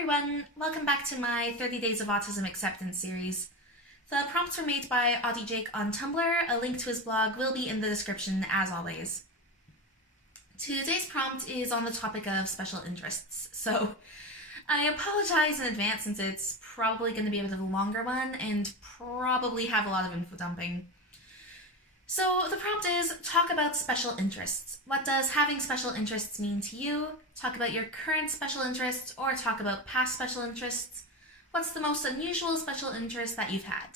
everyone, welcome back to my 30 Days of Autism Acceptance series. The prompts were made by Autie-Jake on Tumblr. A link to his blog will be in the description as always. Today's prompt is on the topic of special interests, so I apologize in advance since it's probably going to be a bit of a longer one and probably have a lot of info dumping. So the prompt is, talk about special interests. What does having special interests mean to you? Talk about your current special interests or talk about past special interests. What's the most unusual special interest that you've had?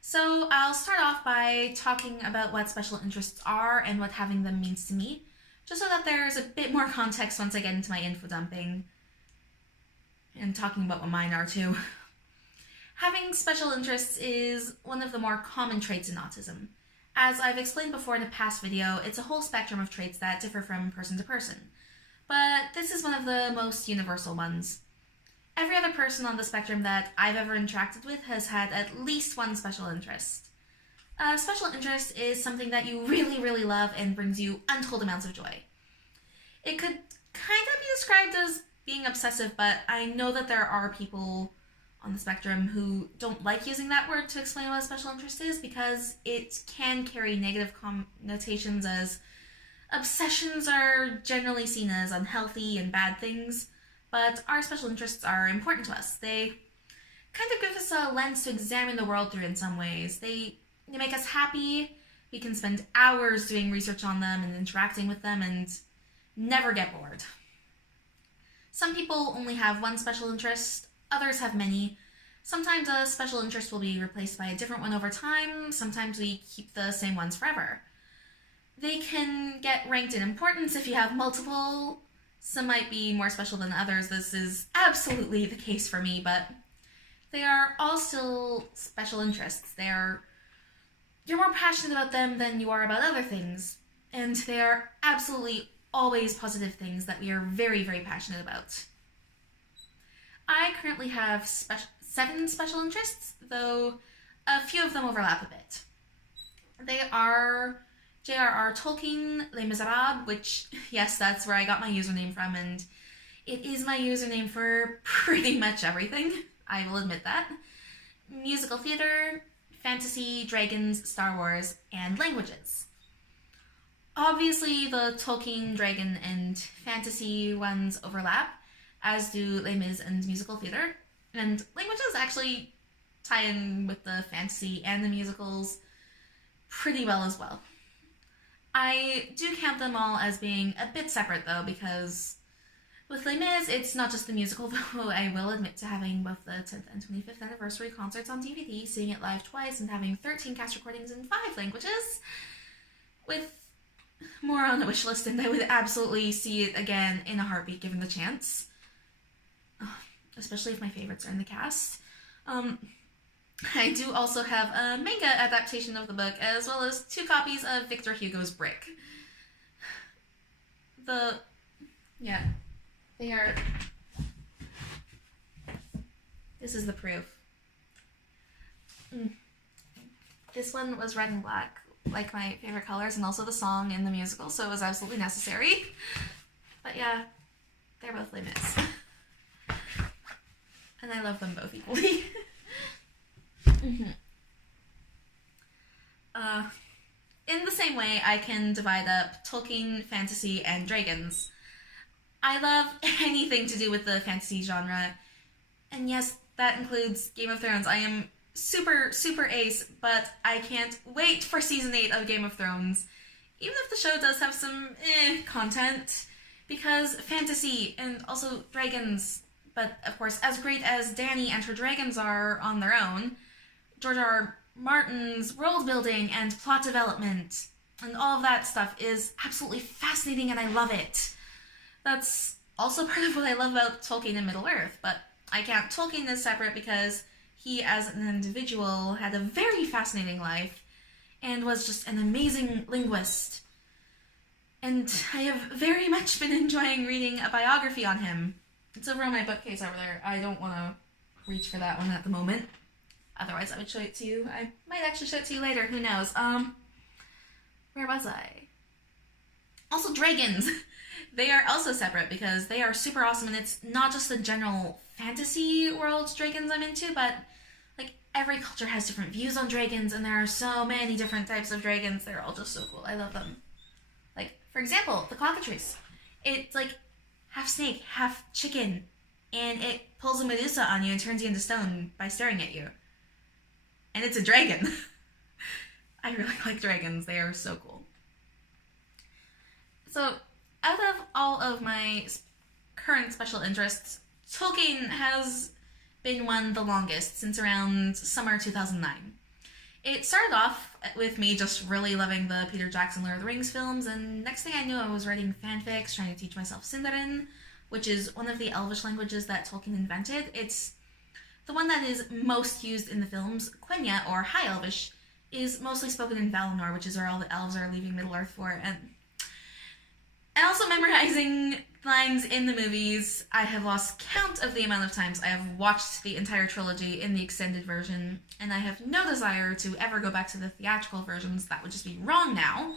So I'll start off by talking about what special interests are and what having them means to me, just so that there's a bit more context once I get into my info dumping and talking about what mine are too. Having special interests is one of the more common traits in autism. As I've explained before in a past video, it's a whole spectrum of traits that differ from person to person. But this is one of the most universal ones. Every other person on the spectrum that I've ever interacted with has had at least one special interest. A special interest is something that you really love and brings you untold amounts of joy. It could kind of be described as being obsessive, but I know that there are people on the spectrum who don't like using that word to explain what a special interest is because it can carry negative connotations, as obsessions are generally seen as unhealthy and bad things, but our special interests are important to us. They kind of give us a lens to examine the world through in some ways. They make us happy. We can spend hours doing research on them and interacting with them and never get bored. Some people only have one special interest. Others have many. Sometimes a special interest will be replaced by a different one over time. Sometimes we keep the same ones forever. They can get ranked in importance if you have multiple. Some might be more special than others. This is absolutely the case for me, but they are all still special interests. You're more passionate about them than you are about other things, and they are absolutely always positive things that we are very passionate about. I currently have 7 special interests, though a few of them overlap a bit. They are J.R.R. Tolkien, Les Miserables, which, yes, that's where I got my username from, and it is my username for pretty much everything, I will admit that. Musical theater, fantasy, dragons, Star Wars, and languages. Obviously, the Tolkien, dragon, and fantasy ones overlap, as do Les Mis and musical theater, and languages actually tie in with the fantasy and the musicals pretty well as well. I do count them all as being a bit separate though, because with Les Mis, it's not just the musical, though I will admit to having both the 10th and 25th anniversary concerts on DVD, seeing it live twice, and having 13 cast recordings in 5 languages, with more on the wish list, and I would absolutely see it again in a heartbeat given the chance. Especially if my favorites are in the cast. I do also have a manga adaptation of the book, as well as 2 copies of Victor Hugo's Brick. They are... This is the proof. This one was red and black, like my favorite colors, and also the song in the musical, so it was absolutely necessary. But yeah, they're both Les Mis. And I love them both equally. In the same way, I can divide up Tolkien, fantasy, and dragons. I love anything to do with the fantasy genre. And yes, that includes Game of Thrones. I am super ace, but I can't wait for season 8 of Game of Thrones. Even if the show does have some content, because fantasy and also dragons. But, of course, as great as Dany and her dragons are on their own, George R.R. Martin's world building and plot development and all of that stuff is absolutely fascinating, and I love it. That's also part of what I love about Tolkien and Middle-earth, but I count Tolkien as separate because he, as an individual, had a very fascinating life and was just an amazing linguist. And I have very much been enjoying reading a biography on him. It's over on my bookcase over there. I don't want to reach for that one at the moment. Otherwise, I would show it to you. I might actually show it to you later. Who knows? Where was I? Also, dragons. they are also separate because they are super awesome, and it's not just the general fantasy world dragons I'm into, but like every culture has different views on dragons, and there are so many different types of dragons. They're all just so cool. I love them. Like, for example, the cockatrice. It's like half snake, half chicken, and it pulls a Medusa on you and turns you into stone by staring at you. And it's a dragon. I really like dragons. They are so cool. So, out of all of my current special interests, Tolkien has been one the longest, since around summer 2009. It started off with me just really loving the Peter Jackson Lord of the Rings films, and next thing I knew I was writing fanfics, trying to teach myself Sindarin, which is one of the Elvish languages that Tolkien invented. It's the one that is most used in the films. Quenya, or High Elvish, is mostly spoken in Valinor, which is where all the elves are leaving Middle-earth for, and also memorizing lines in the movies. I have lost count of the amount of times I have watched the entire trilogy in the extended version, and I have no desire to ever go back to the theatrical versions. That would just be wrong now.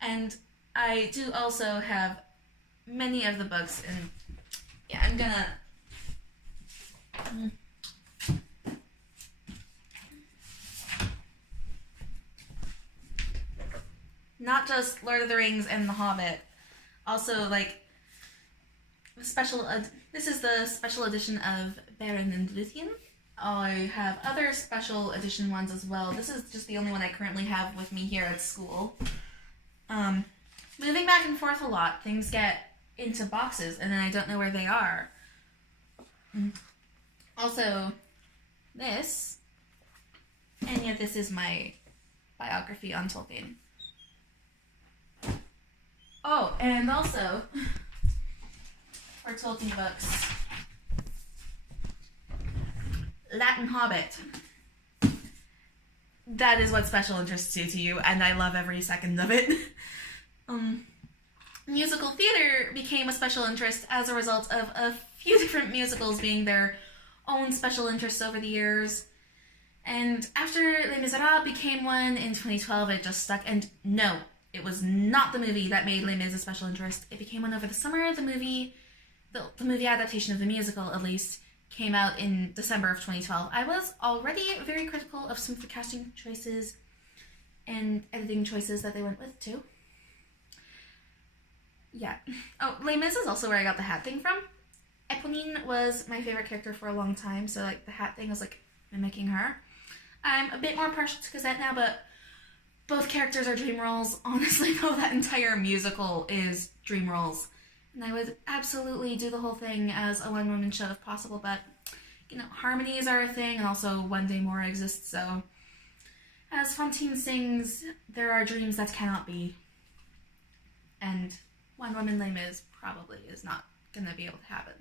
And I do also have many of the books, and yeah, I'm gonna... Not just Lord of the Rings and The Hobbit, also like this is the special edition of Beren and Luthien. I have other special edition ones as well. This is just the only one I currently have with me here at school. Moving back and forth a lot, things get into boxes and then I don't know where they are. Also, this, and yet this is my biography on Tolkien. Oh, and also, for Tolkien books, Latin Hobbit. That is what special interests you to you, and I love every second of it. Musical theater became a special interest as a result of a few different musicals being their own special interests over the years. And after Les Miserables became one in 2012, it just stuck. And no, it was not the movie that made Les Mis a special interest. It became one over the summer. The movie adaptation of the musical, at least, came out in December of 2012. I was already very critical of some of the casting choices and editing choices that they went with, too. Yeah. Oh, Les Mis is also where I got the hat thing from. Eponine was my favorite character for a long time, so like the hat thing was like mimicking her. I'm a bit more partial to Cosette now, but both characters are dream roles. Honestly, though, that entire musical is dream roles. And I would absolutely do the whole thing as a one-woman show if possible, but, you know, harmonies are a thing, and also One Day More exists, so as Fantine sings, there are dreams that cannot be. And one-woman Les Mis probably is not going to be able to happen.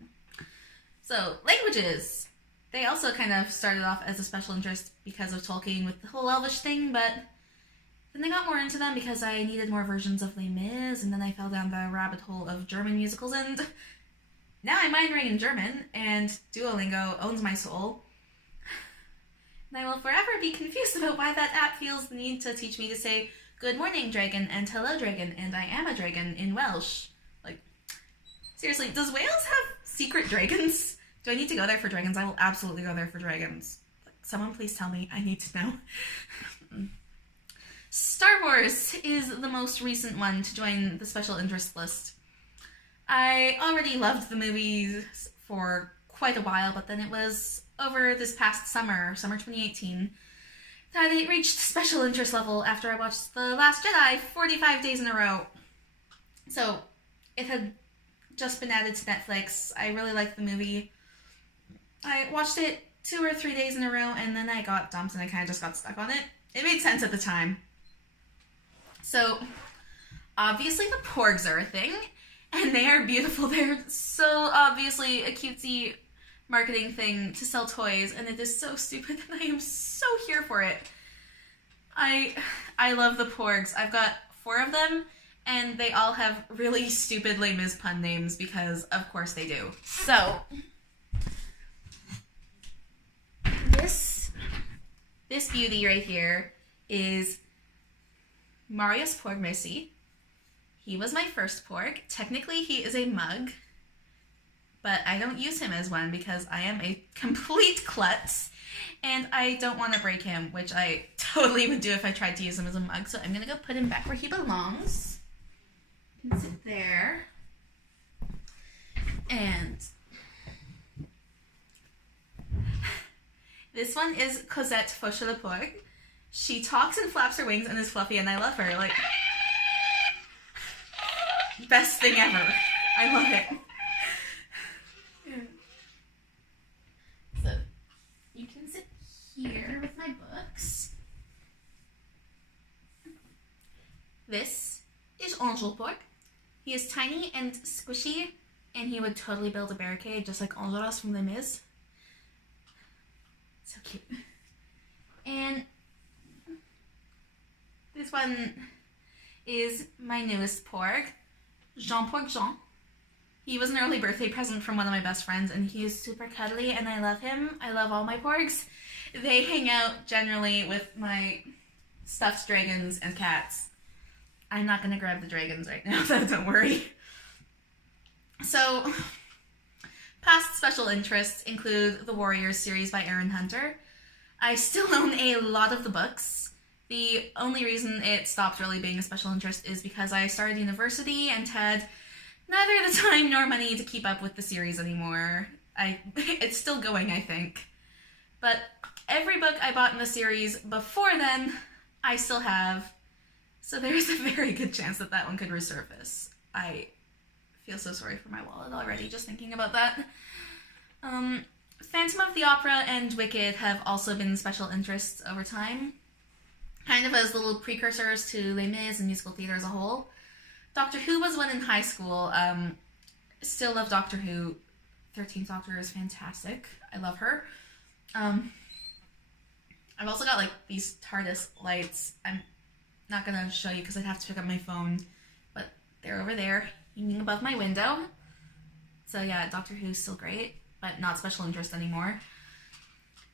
So, languages. They also kind of started off as a special interest because of Tolkien with the whole Elvish thing, but then I got more into them because I needed more versions of Les Mis, and then I fell down the rabbit hole of German musicals, and now I'm minoring in German, and Duolingo owns my soul. And I will forever be confused about why that app feels the need to teach me to say good morning, dragon, and hello, dragon, and I am a dragon in Welsh. Like, seriously, does Wales have secret dragons? Do I need to go there for dragons? I will absolutely go there for dragons. Someone please tell me. I need to know. Star Wars is the most recent one to join the special interest list. I already loved the movies for quite a while, but then it was over this past summer 2018, that it reached special interest level after I watched The Last Jedi 45 days in a row. So, it had just been added to Netflix. I really liked the movie. I watched it 2 or 3 days in a row, and then I got dumped and I kind of just got stuck on it. It made sense at the time. So, obviously the porgs are a thing, and they are beautiful. They're so obviously a cutesy marketing thing to sell toys, and it is so stupid, and I am so here for it. I love the porgs. I've got 4 of them, and they all have really stupid Les Mis pun names, because of course they do. So, this beauty right here is Marius Porgmercy. He was my first porg. Technically, he is a mug, but I don't use him as one because I am a complete klutz, and I don't want to break him, which I totally would do if I tried to use him as a mug. So I'm going to go put him back where he belongs. You can sit there. And this one is Cosette Fauche le Porg. She talks and flaps her wings and is fluffy, and I love her. Like, best thing ever. I love it. So, you can sit here with my books. This is Angel Porg. He is tiny and squishy, and he would totally build a barricade just like Enjolras from Les Mis. So cute. And this one is my newest porg, Jean Porg Jean. He was an early birthday present from one of my best friends, and he is super cuddly, and I love him. I love all my porgs. They hang out generally with my stuffed dragons and cats. I'm not going to grab the dragons right now, so don't worry. So, past special interests include the Warriors series by Aaron Hunter. I still own a lot of the books. The only reason it stopped really being a special interest is because I started university and had neither the time nor money to keep up with the series anymore. It's still going, I think. But every book I bought in the series before then, I still have. So there's a very good chance that that one could resurface. I feel so sorry for my wallet already just thinking about that. Phantom of the Opera and Wicked have also been special interests over time, kind of as little precursors to Les Mis and musical theater as a whole. Doctor Who was one in high school. Still love Doctor Who. 13th Doctor is fantastic. I love her. I've also got like these TARDIS lights. I'm not gonna show you because I'd have to pick up my phone, but they're over there, hanging above my window. So yeah, Doctor Who's still great, but not special interest anymore.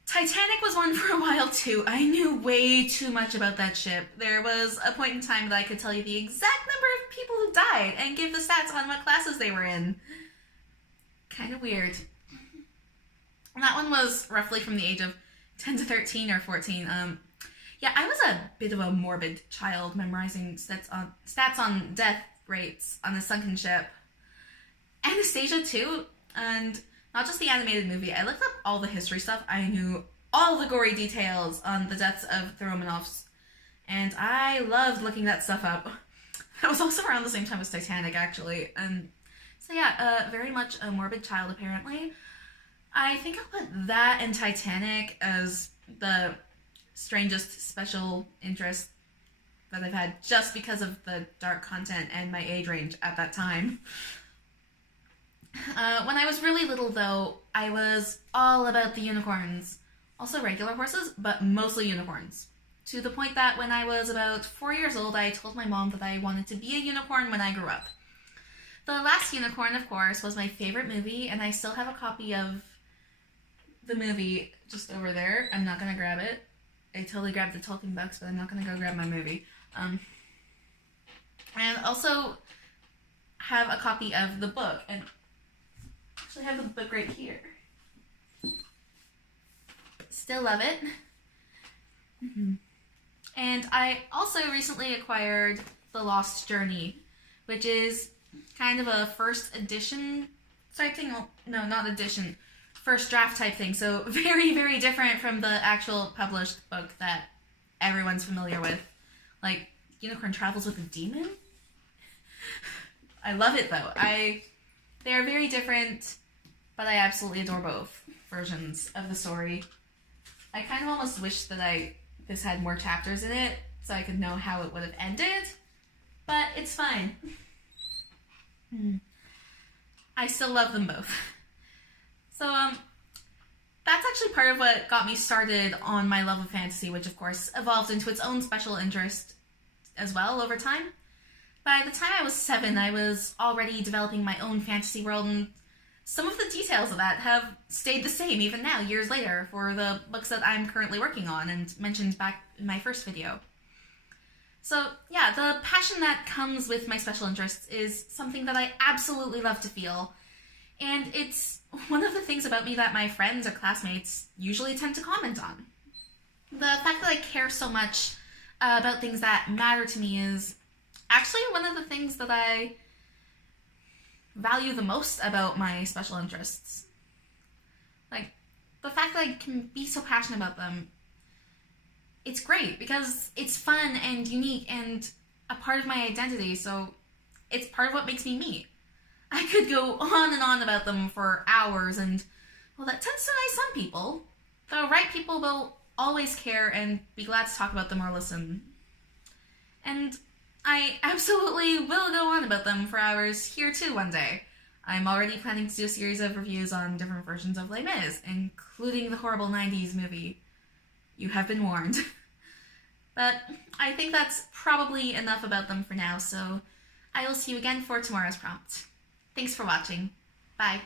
Titanic was one for a while too. I knew way too much about that ship. There was a point in time that I could tell you the exact number of people who died and give the stats on what classes they were in. Kind of weird. And that one was roughly from the age of 10 to 13 or 14. Yeah, I was a bit of a morbid child, memorizing stats on death rates on a sunken ship. Anastasia too, and not just the animated movie. I looked up all the history stuff. I knew all the gory details on the deaths of the Romanovs, and I loved looking that stuff up. That was also around the same time as Titanic, actually. So yeah, very much a morbid child, apparently. I think I'll put that and Titanic as the strangest special interest that I've had, just because of the dark content and my age range at that time. When I was really little, though, I was all about the unicorns. Also regular horses, but mostly unicorns. To the point that when I was about 4 years old, I told my mom that I wanted to be a unicorn when I grew up. The Last Unicorn, of course, was my favorite movie, and I still have a copy of the movie just over there. I'm not gonna grab it. I totally grabbed the Tolkien books, but I'm not gonna go grab my movie. And also have a copy of the book, and actually have the book right here. Still love it. And I also recently acquired The Lost Journey, which is kind of a first edition type thing. Well, no, not edition. First draft type thing. So very, very different from the actual published book that everyone's familiar with. Like, Unicorn Travels with a Demon? I love it, though. They're very different, but I absolutely adore both versions of the story. I kind of almost wish that this had more chapters in it, so I could know how it would have ended, but it's fine. I still love them both. So, that's actually part of what got me started on my love of fantasy, which of course evolved into its own special interest as well over time. By the time I was 7, I was already developing my own fantasy world, and some of the details of that have stayed the same even now, years later, for the books that I'm currently working on and mentioned back in my first video. So yeah, the passion that comes with my special interests is something that I absolutely love to feel. And it's one of the things about me that my friends or classmates usually tend to comment on. The fact that I care so much about things that matter to me is actually one of the things that I value the most about my special interests. Like, the fact that I can be so passionate about them, it's great because it's fun and unique and a part of my identity, so it's part of what makes me me. I could go on and on about them for hours, and, well, that tends to annoy some people. The right people will always care and be glad to talk about them or listen. And I absolutely will go on about them for hours here too one day. I'm already planning to do a series of reviews on different versions of Les Mis, including the horrible 90s movie. You have been warned. But I think that's probably enough about them for now, so I will see you again for tomorrow's prompt. Thanks for watching. Bye.